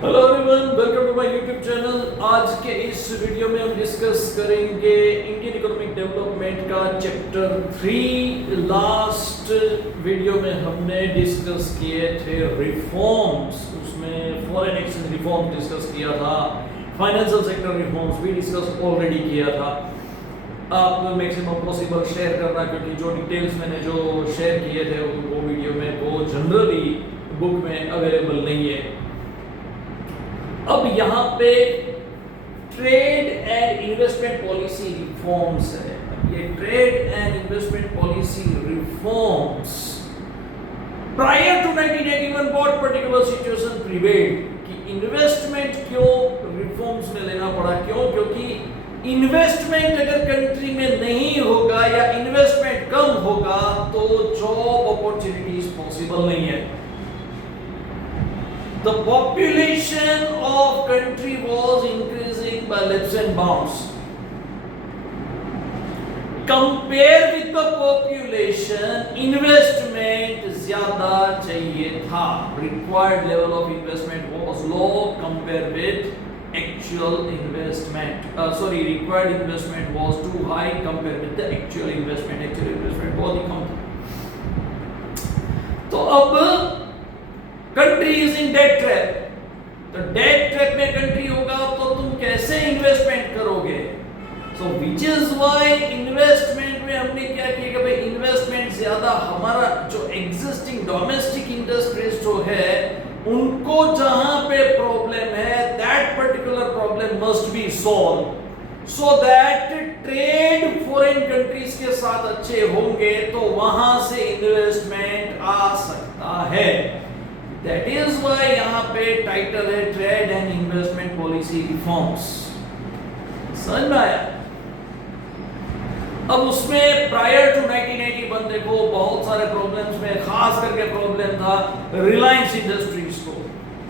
Hello everyone, welcome to my YouTube channel. आज के इस वीडियो में हम डिस्कस करेंगे इंडियन इकोनॉमिक डेवलपमेंट का चैप्टर 3। लास्ट वीडियो में हमने डिस्कस किए थे रिफॉर्म्स, उसमें फॉरेन एक्सचेंज रिफॉर्म डिस्कस किया था, फाइनेंशियल सेक्टर रिफॉर्म्स भी डिस्कस ऑलरेडी किया था। आप मैक्सिमम पॉसिबल शेयर करना, क्योंकि जो डिटेल्स मैंने जो शेयर किए थे वो वीडियो में वो जनरली बुक में अवेलेबल नहीं है। अब यहाँ पे trade and investment policy reforms है। ये trade and investment policy reforms prior to 1981 what particular situation prevailed कि इन्वेस्टमेंट क्यों रिफॉर्म्स में लेना पड़ा, क्योंकि इन्वेस्टमेंट अगर कंट्री में नहीं होगा या इन्वेस्टमेंट कम होगा तो जॉब अपॉर्चुनिटीज पॉसिबल नहीं है। The population of country was increasing by leaps and bounds. Compare with the population, investment ज्यादा चाहिए था। Required level of investment was low compared with actual investment. Required investment was too high compared with the actual investment. Actual investment बहुत ही कम था। तो अब country is in debt trap. तो debt trap में country होगा तो तुम कैसे इन्वेस्टमेंट करोगे? सो विच इज व्हाई इन्वेस्टमेंट में हमने क्या किया कि भाई इन्वेस्टमेंट ज्यादा, हमारा जो एग्जिस्टिंग डोमेस्टिक इंडस्ट्रीज जो है उनको जहां पे प्रॉब्लम है that particular problem must be solve so that trade foreign countries के साथ अच्छे होंगे तो वहां से इन्वेस्टमेंट आ सकता है। That is why यहाँ पे टाइटल है trade and investment policy reforms. समझ में आया? अब उसमें प्रायर टू 1981 देखो बहुत सारे प्रॉब्लम्स में, खास करके प्रॉब्लम था रिलायंस इंडस्ट्रीज को।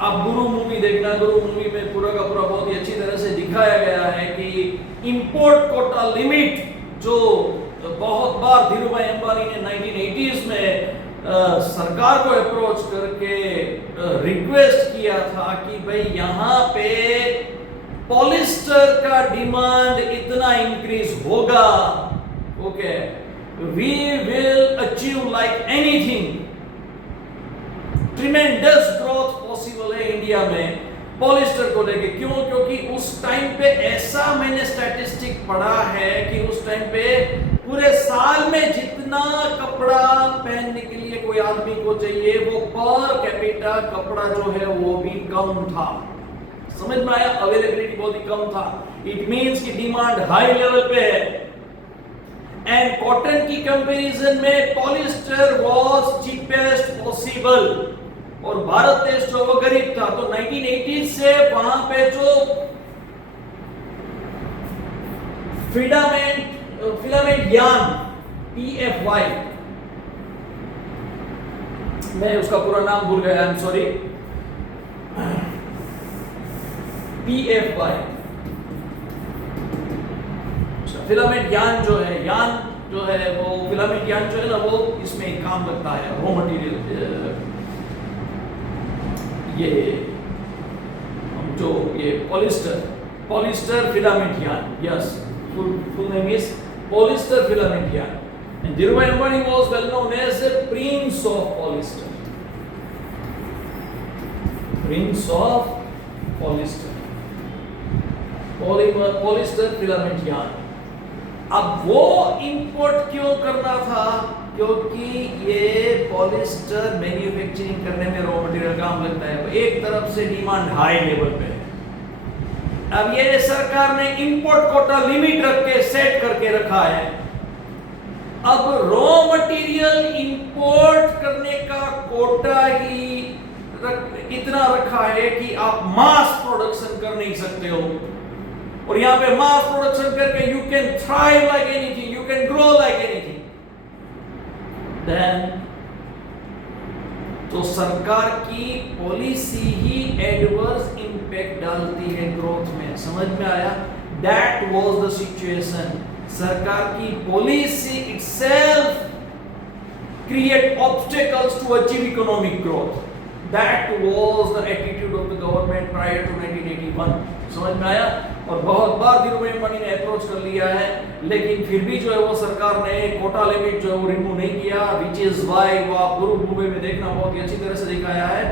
आप गुरु मूवी देखना, गुरु मूवी में पूरा का पूरा बहुत ही अच्छी तरह से दिखाया गया है कि इंपोर्ट कोटा लिमिट जो बहुत बार धीरूभाई अंबानी ने 1980s में सरकार को अप्रोच करके रिक्वेस्ट किया था कि भाई यहाँ पे पॉलिस्टर का डिमांड इतना इंक्रीज होगा, okay, we will achieve like anything, tremendous growth possible है इंडिया में पॉलिस्टर को लेके। क्यों? क्योंकि उस टाइम पे ऐसा मैंने स्टैटिस्टिक पढ़ा है कि उस टाइम पे पूरे साल में जितना कपड़ा पहनने के लिए कोई आदमी को चाहिए वो पर कैपिटा कपड़ा जो है वो भी कम था। समझ में आया? अवेलेबिलिटी बहुत ही कम था। इट मींस कि डिमांड हाई लेवल पे है। एंड कॉटन की कंपैरिजन में पॉलिस्टर वाज चीपेस्ट पॉसिबल और भारत देश जो वो गरीब था, तो 1980 से वहां पे जो फिलामेंट यार्न PFY, मैं उसका पूरा नाम भूल गया, I am sorry, PFY filament yarn जो है, वो फिलामेंट यार्न जो है ना वो इसमें काम करता है, रॉ मटेरियल। ये polyester filament yarn, yes, full name is polyester filament yarn, and Dhirubhai Ambani was well known as the prince of polyester. Polyester filament yarn। अब वो इंपोर्ट क्यों करना था? क्योंकि ये पॉलिस्टर मैन्युफैक्चरिंग करने में रॉ मटेरियल काम लगता है। एक तरफ से डिमांड हाई लेवल पे है। अब ये सरकार ने इंपोर्ट कोटा लिमिट रख के सेट करके रखा है। अब रॉ मटेरियल इंपोर्ट करने का कोटा ही इतना रखा है कि आप मास प्रोडक्शन कर नहीं सकते हो। और यहाँ पे मास प्रोडक्शन करके you can thrive like anything, you can grow like anything. Then तो सरकार की पॉलिसी ही एडवर्स इंपैक्ट डालती है ग्रोथ में। समझ में आया? That was the situation. सरकार की policy itself create obstacles to achieve economic growth. That was the attitude of the government prior to 1981. समझ में आया? और बहुत बार धीरूभाई अंबानी ने अप्रोच कर लिया है, लेकिन फिर भी जो है वो सरकार ने कोटा लिमिट जो है वो रिमूव नहीं किया, which is why वो आप गुरु मुंबई में देखना बहुत ही अच्छी तरह से दिखाया है।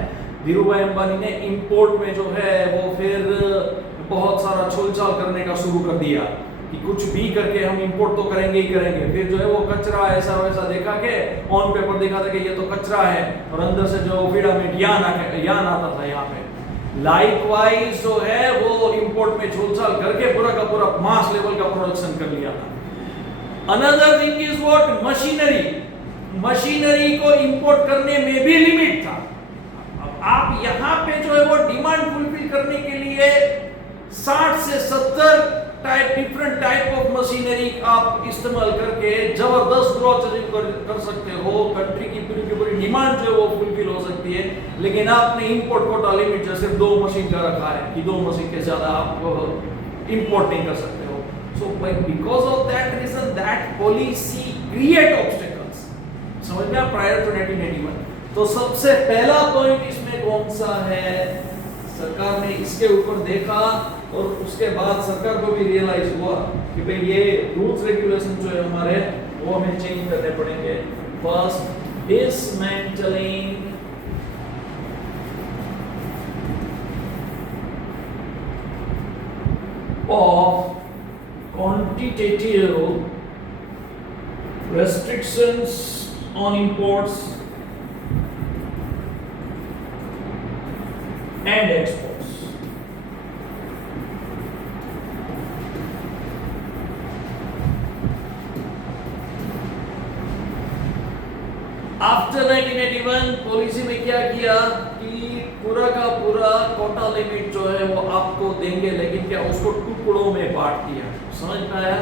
धीरूभाई अंबानी ने इंपोर्ट में जो है वो फिर बहुत सारा छोलछाल करने का शुरू कर दिया कि कुछ भी करके हम इंपोर्ट तो करेंगे ही करेंगे। फिर जो है वो कचरा ऐसा वैसा देखा के ऑन पेपर दिखाते कि ये तो कचरा है, और अंदर से जो फिलामेंट यान आता था यहाँ पे। लाइकवाइज जो है वो इंपोर्ट में छोलछाल करके पूरा का पूरा मास लेवल का प्रोडक्शन कर लिया था। Another thing is what, machinery को इंपोर्ट करने में भी लिमिट था। अब आप यहाँ पे जो है वो डिमांड फुलफिल करने के लिए 60 से 70 डिफरेंट टाइप ऑफ मशीनरी आप इस्तेमाल करके जबरदस्त ग्रोथ कर सकते हो, कंट्री की पूरी डिमांड जो है वो फुलफिल हो सकती है। लेकिन आपने इंपोर्ट कोटा लिमिट जो सिर्फ 2 मशीन का रखा है कि 2 मशीन के ज्यादा आप इंपोर्ट नहीं कर सकते हो। So because of that reason that policy create obstacles. समझ में? Prior to 1981। तो सबसे पहला पॉइंट इसमें कौन सा है? सरकार ने इसके ऊपर देखा और उसके बाद सरकार को भी रियलाइज हुआ कि भाई ये रूल्स रेगुलेशन जो है हमारे वो हमें चेंज करने पड़ेंगे। First, dismantling of quantitative restrictions on imports and exports. After 1981 policy में क्या किया कि पूरा का पूरा कोटा लिमिट जो है वो आपको देंगे, लेकिन क्या उसको टुकड़ों में बांट दिया। समझ में आया?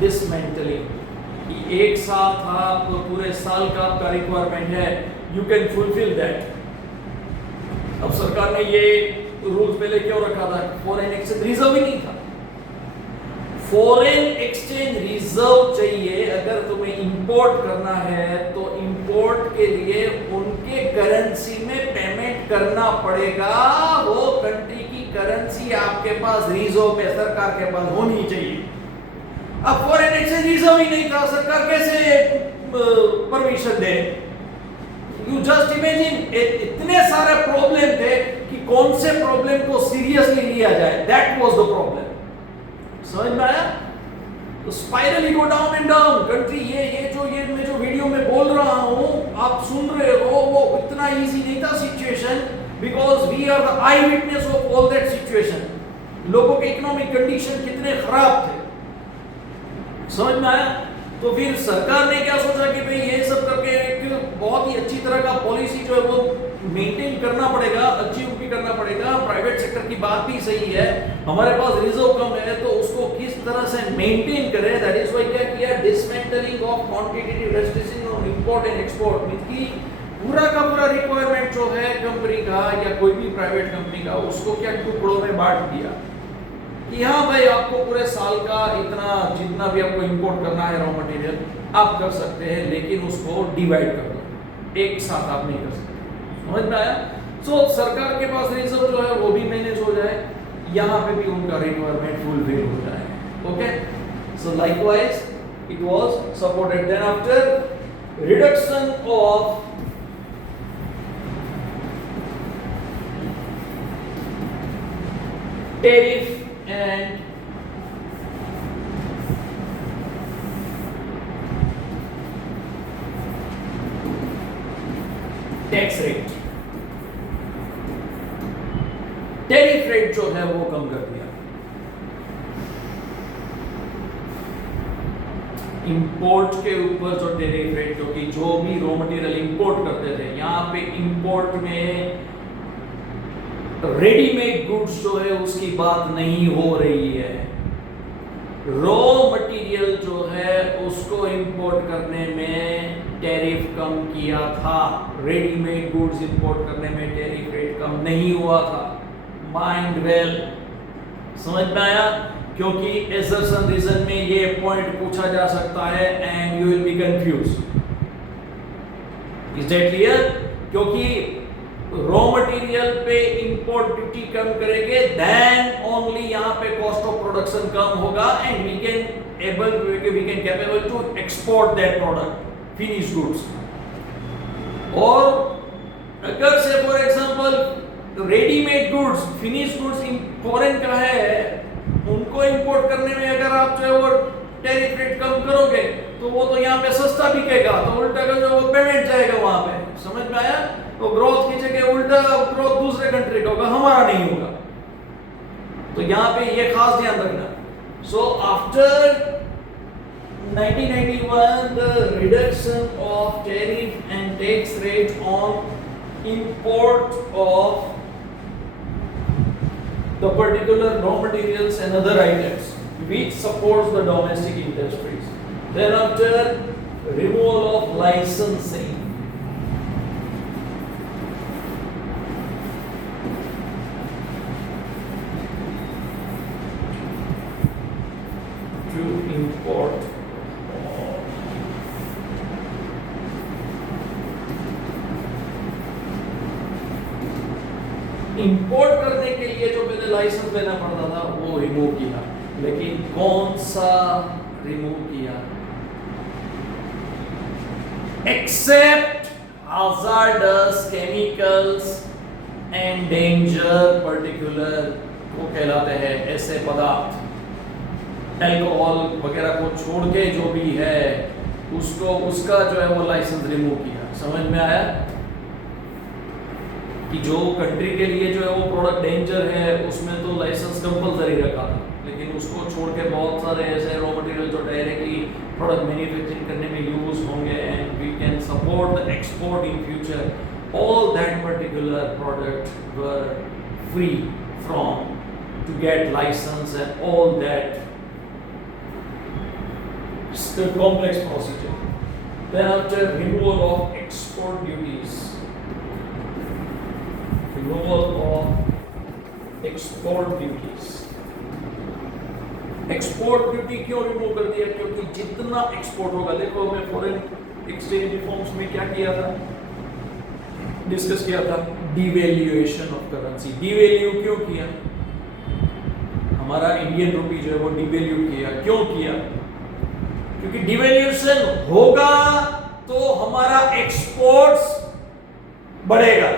डिसमेंटलिंग कि एक साथ आप पूरे साल का आपका रिक्वायरमेंट है, यू कैन फुलफिल दैट। अब सरकार ने ये रूल पहले क्यों रखा था? फॉरेन एक्सचेंज रिजर्व ही नहीं था। फॉरेन एक्सचेंज रिजर्व चाहिए अगर तुम्हें इंपोर्ट करना है तो इंपोर्ट के लिए उनके करेंसी में पेमेंट करना पड़ेगा। वो कंट्री की करेंसी आपके पास रिजर्व में सरकार के पास होनी चाहिए। अब फॉरेन एक्सचेंज रिजर्व ही नहीं था, सरकार कैसे permission they? You just imagine, इतने सारे प्रॉब्लम थे कि कौन से प्रॉब्लम को सीरियसली लिया जाए, दैट वाज द प्रॉब्लम। समझ में आया? तो spirally go down and down country. ये मैं जो वीडियो में बोल रहा हूं आप सुन रहे हो, वो इतना इजी नहीं था situation, because we are the eye witness of all that situation. लोगों के इकोनॉमिक कंडीशन कितने खराब थे। समझ में आया? तो फिर सरकार ने क्या सोचा कि भाई ये सब करके एक बहुत ही अच्छी तरह का पॉलिसी जो है वो मेंटेन करना पड़ेगा, अचीव भी करना पड़ेगा। प्राइवेट सेक्टर की बात भी सही है, हमारे पास रिजर्व कम है तो उसको किस तरह से मेंटेन करें। दैट इज व्हाई क्या किया, dismantling of quantitative restriction on import and export. की पूरा का पूरा रिक्वायरमेंट जो है कंपनी का या कोई भी प्राइवेट कंपनी का, उसको क्या टुकड़ों में बांट दिया कि हाँ भाई आपको पूरे साल का इतना जितना भी आपको इंपोर्ट करना है रॉ मटेरियल आप कर सकते हैं, लेकिन उसको डिवाइड कर दो, एक साथ आप नहीं कर सकते। समझ में आया? सो सरकार के पास रिजर्व जो है वो भी मैनेज हो जाए, यहाँ पे भी उनका रिक्वायरमेंट फुलफिल हो जाए। Okay, so likewise it was supported. Then after reduction of tariff and tax rate, tariff rate जो है वो कम कर दिया। इंपोर्ट के ऊपर जो टैरिफ रेट, क्योंकि जो भी रॉ मटेरियल इंपोर्ट करते थे, यहाँ पे इंपोर्ट में रेडीमेड गुड्स जो है उसकी बात नहीं हो रही है। रॉ मटेरियल जो है उसको इंपोर्ट करने में टैरिफ कम किया था, रेडीमेड गुड्स इंपोर्ट करने में टैरिफ रेट कम नहीं हुआ था। माइंड वेल, समझ में आया? क्योंकि assertion रीजन में ये पॉइंट पूछा जा सकता है and you will be confuse. Is that clear? क्योंकि रॉ मटेरियल पे इंपोर्ट ड्यूटी कम करेंगे, देन ओनली यहाँ पे कॉस्ट ऑफ प्रोडक्शन कम होगा and we can capable to export that product finish goods. और अगर से for example readymade goods finish goods foreign का है, उनको इंपोर्ट करने में अगर आप जो है वो टैरिफ रेट कम करोगे तो वो तो यहाँ पे सस्ता बिकेगा, तो उल्टा का जो वो पेमेंट जाएगा वहां पे। समझ में आया? तो ग्रोथ की जगह उल्टा ग्रोथ दूसरे कंट्री का होगा, हमारा नहीं होगा। तो यहाँ पे ये खास ध्यान रखना। So after 1991 the reduction of tariff and tax rate on import of the particular raw materials and other items which supports the domestic industries. Then after removal of licensing, to import import करने के लिए जो पहले licence लेना पड़ता था वो remove किया। लेकिन कौन सा रिमूव किया? Except hazardous chemicals and danger particular को कहलाते हैं ऐसे पदार्थ, अल्कोहल वगैरह को छोड़ के जो भी है उसको उसका जो है वो लाइसेंस रिमूव किया। समझ में आया कि जो कंट्री के लिए जो है वो प्रोडक्ट डेंजर है उसमें तो लाइसेंस कंपलसरी रखा था, लेकिन उसको छोड़ के बहुत सारे ऐसे रॉ मटेरियल जो डायरेक्टली प्रोडक्ट मैन्युफैक्चरिंग करने में यूज होंगे and we can support the export in future, all that particular product were free from to get license and all that complex procedure. Then after removal of export duties, removal of export duties. Export duty क्यों remove कर दिया? क्योंकि जितना export होगा, देखो मैं foreign exchange reforms में क्या किया था, डिस्कस किया था, डिवैल्यूएशन ऑफ करेंसी। डिवैल्यू क्यों किया? हमारा इंडियन रुपी जो है वो डिवैल्यू किया। क्यों किया? क्योंकि डिवैल्यूएशन होगा तो हमारा एक्सपोर्ट्स बढ़ेगा।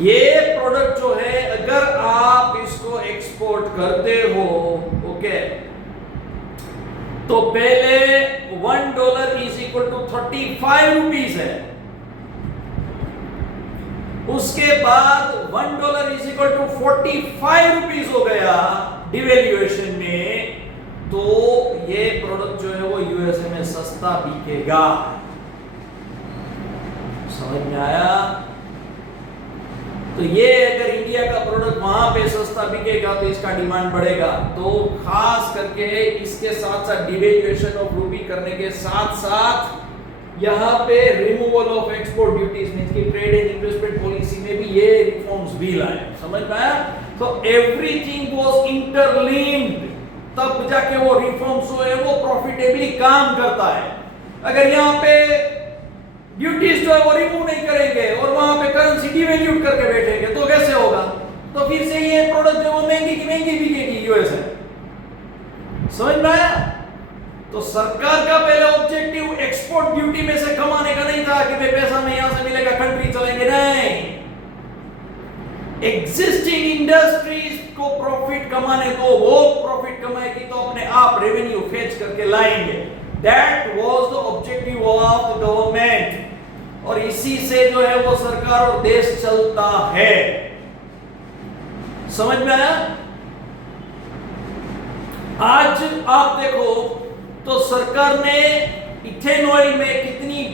ये प्रोडक्ट जो है अगर आप इसको एक्सपोर्ट करते हो, ओके, तो पहले $1 इज इक्वल टू 35 रुपीज है, उसके बाद $1 इज इक्वल टू 45 रुपीज हो गया डिवैल्यूएशन में, तो ये प्रोडक्ट जो है वो यूएसए में सस्ता बिकेगा। समझ में आया? तो ये अगर इंडिया का प्रोडक्ट वहां पे सस्ता बिकेगा तो इसका डिमांड बढ़ेगा। तो खास करके इसके साथ साथ डिवैल्यूएशन ऑफ रूपी करने के साथ साथ यहाँ पे removal of export duties means की ट्रेड एंड इन्वेस्टमेंट पॉलिसी में भी ये रिफॉर्म्स भी लाए। समझ में आया? तो एवरीथिंग वाज इंटरलिंक्ड, तब जाके वो रिफॉर्म्स हुए, वो प्रॉफिटेबली काम करता है। अगर यहाँ पे ड्यूटीज जो है वो रिमूव नहीं करेंगे और वहां पे करेंसी डिवैल्यूड करके बैठेंगे तो कैसे होगा? तो फिर से ये प्रोडक्ट जो वो महंगी की महंगी बिकेगी यूएस में। समझ में आया? तो सरकार का पहले ऑब्जेक्टिव एक्सपोर्ट ड्यूटी में से कमाने का नहीं था कि भाई पैसा में यहां से मिलेगा कंट्री चलेंगे, नहीं। एग्जिस्टिंग इंडस्ट्रीज को प्रॉफिट कमाने दो, वो प्रॉफिट कमाएगी तो अपने आप रेवेन्यू फेच करके लाएंगे। That was the objective of the government, और इसी से जो है वो सरकार और देश चलता है। समझ में आया? आज आप देखो तो सरकार ने इथेनॉल में कितनी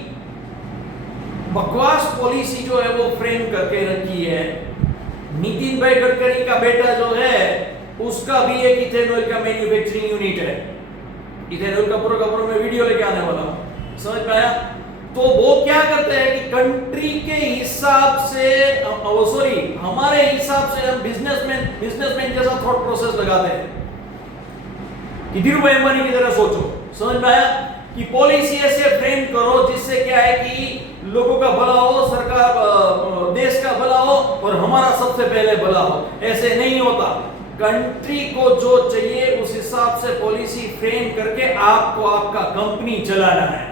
बकवास पॉलिसी जो है वो फ्रेम करके रखी है। नितिन भाई गडकरी का बेटा जो है उसका भी एक इथेनॉल का मैन्युफैक्चरिंग यूनिट है। इथेनॉल का पूरा मैं वीडियो लेके आने वाला हूं। समझ में आया? तो वो क्या करते हैं कि कंट्री के हिसाब से, सॉरी हमारे हिसाब से हम बिजनेसमैन जैसा थॉट प्रोसेस लगाते हैं कि धीरू भाई अंबानी की तरह सोचो। समझ में आया? कि पॉलिसी ऐसे फ्रेम करो जिससे क्या है कि लोगों का भला हो, सरकार देश का भला हो और हमारा सबसे पहले भला हो, ऐसे नहीं होता। कंट्री को जो चाहिए उस हिसाब से पॉलिसी फ्रेम करके आपको आपका कंपनी चलाना है।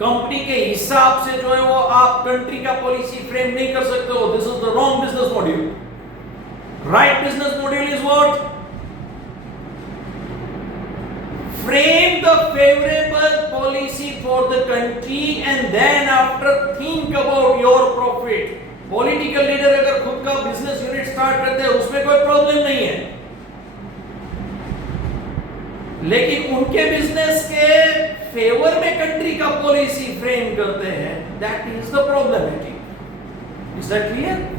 कंपनी के हिसाब से जो है वो आप कंट्री का पॉलिसी फ्रेम नहीं कर सकते हो। This is the wrong business module. Right business module is what? Frame the favorable policy for the country and then after think about your profit. Political leader अगर खुद का बिजनेस यूनिट स्टार्ट करते हैं उसमें कोई प्रॉब्लम नहीं है, लेकिन उनके बिजनेस के फेवर में कंट्री का पॉलिसी फ्रेम करते हैं, that is the problematic. Is that clear?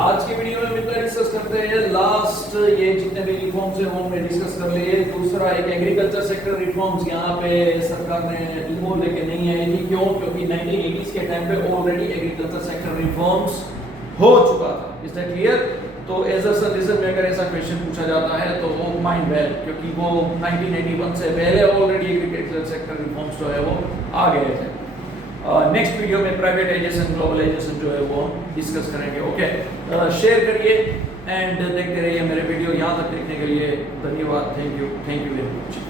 आज की वीडियो में मिलकर डिस्कस करते हैं लास्ट, ये जितने भी रिफॉर्म्स हैं वो हमने डिस्कस कर लिए। दूसरा एक एग्रीकल्चर सेक्टर रिफॉर्म्स, यहाँ पे सरकार ने वो लेके नहीं आई थी। क्यों? क्योंकि 1980s के टाइम पे ऑलरेडी एग्रीकल्चर सेक्टर रिफॉर्म्स हो चुका था। Is that clear? तो एज अ सजेशन में अगर ऐसा क्वेश्चन पूछा जाता है तो वो माइंड वेल, क्योंकि वो 1981 से पहले ऑलरेडी एग्रीकल्चर सेक्टर रिफॉर्म्स जो है वो आ गए थे। नेक्स्ट वीडियो में प्राइवेटाइजेशन, ग्लोबलाइजेशन जो है वो डिस्कस करेंगे। ओके, शेयर करिए एंड देखते रहिए मेरे वीडियो। यहाँ तक देखने के लिए धन्यवाद। Thank you very much.